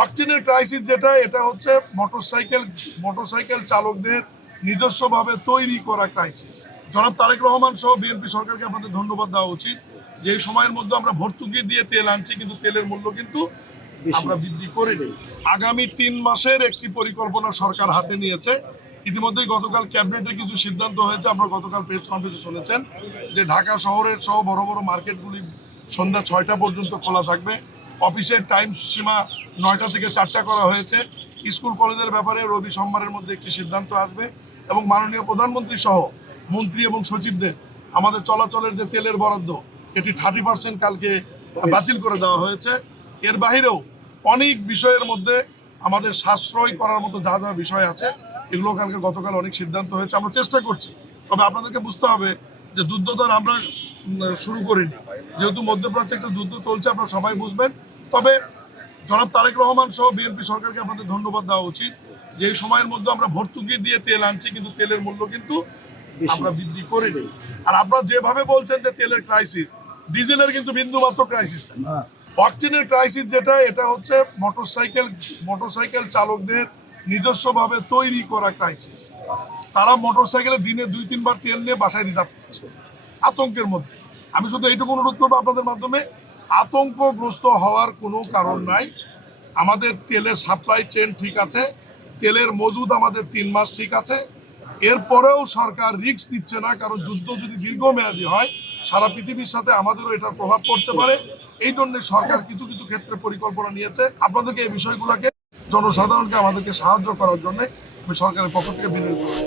অকটেনের crisis যেটা, এটা হচ্ছে মোটরসাইকেল চালকদের নিজস্বভাবে তৈরি করা ক্রাইসিস। জনাব তারেক রহমান সহ বিএনপি সরকারকে আপনাদের ধন্যবাদ দেওয়া উচিত যে এই সময়ের মধ্যে আমরা ভর্তুকি দিয়ে তেল আনছি, কিন্তু তেলের মূল্য কিন্তু আমরা বৃদ্ধি করিনি। আগামী 3 মাসের একটি পরিকল্পনা সরকার হাতে নিয়েছে। ইতিমধ্যেই গতকাল ক্যাবিনেটের কিছু সিদ্ধান্ত হয়েছে। আপনারা গতকাল প্রেস কনফারেন্সে শুনেছেন যে ঢাকা শহরের সহ বড় বড় মার্কেটগুলি সন্ধ্যা 6টা পর্যন্ত খোলা থাকবে। অফিসের টাইম সীমা 9টা থেকে 4টা করা হয়েছে। স্কুল কলেজের ব্যাপারে রবি সোমবারের মধ্যে একটি সিদ্ধান্ত আসবে এবং মাননীয় প্রধানমন্ত্রী সহ মন্ত্রী এবং সচিবদের আমাদের চলাচলের যে তেলের বরাদ্দ, এটি 30% কালকে বাতিল করে দেওয়া হয়েছে। এর বাহিরেও অনেক বিষয়ের মধ্যে আমাদের সাশ্রয় করার মতো যা যা বিষয় আছে, এগুলো গতকাল অনেক সিদ্ধান্ত হয়েছে। আমরা চেষ্টা করছি, তবে আপনাদেরকে বুঝতে হবে যে যুদ্ধ তো আর আমরা শুরু করিনি। যেহেতু মধ্যপ্রাচ্যে একটা যুদ্ধ চলছে, আপনারা সবাই বুঝবেন। তবে জনাব তারেক রহমান সহ বিএনপি সরকারকে আপনাদের ধন্যবাদ দেওয়া উচিত যে এই সময়ের মধ্যে আমরা ভর্তুকি দিয়ে তেল আনছি, কিন্তু তেলের মূল্য কিন্তু আমরা বৃদ্ধি করিনি। আর আপনারা যেভাবে বলছেন যে তেলের ক্রাইসিস, ডিজেলের কিন্তু বিন্দুমাত্র ক্রাইসিস না। অকটেনের ক্রাইসিস যেটা, এটা হচ্ছে মোটরসাইকেল চালকদের নিজস্বভাবে তৈরি করা ক্রাইসিস। তারা মোটরসাইকেলে দিনে 2-3 বার তেল নিয়ে বাসায় রিজার্ভ করছে আতঙ্কের মধ্যে। আমি শুধু এইটুকু অনুরোধ করবো আপনাদের মাধ্যমে, আতঙ্কগ্রস্ত হওয়ার কোনো কারণ নাই। আমাদের তেলের সাপ্লাই চেন ঠিক আছে, তেলের মজুদ আমাদের 3 মাস ঠিক আছে। এরপরেও সরকার রিস্ক নিচ্ছে না, কারণ যুদ্ধ যদি দীর্ঘমেয়াদী হয় সারা পৃথিবীর সাথে আমাদেরও এটার প্রভাব পড়তে পারে। এই জন্য সরকার কিছু কিছু ক্ষেত্রে পরিকল্পনা নিয়েছে। আপনাদেরকে এই বিষয়গুলোকে, জনসাধারণকে আমাদেরকে সাহায্য করার জন্য আমি সরকারের পক্ষ থেকে বিনয় করছি।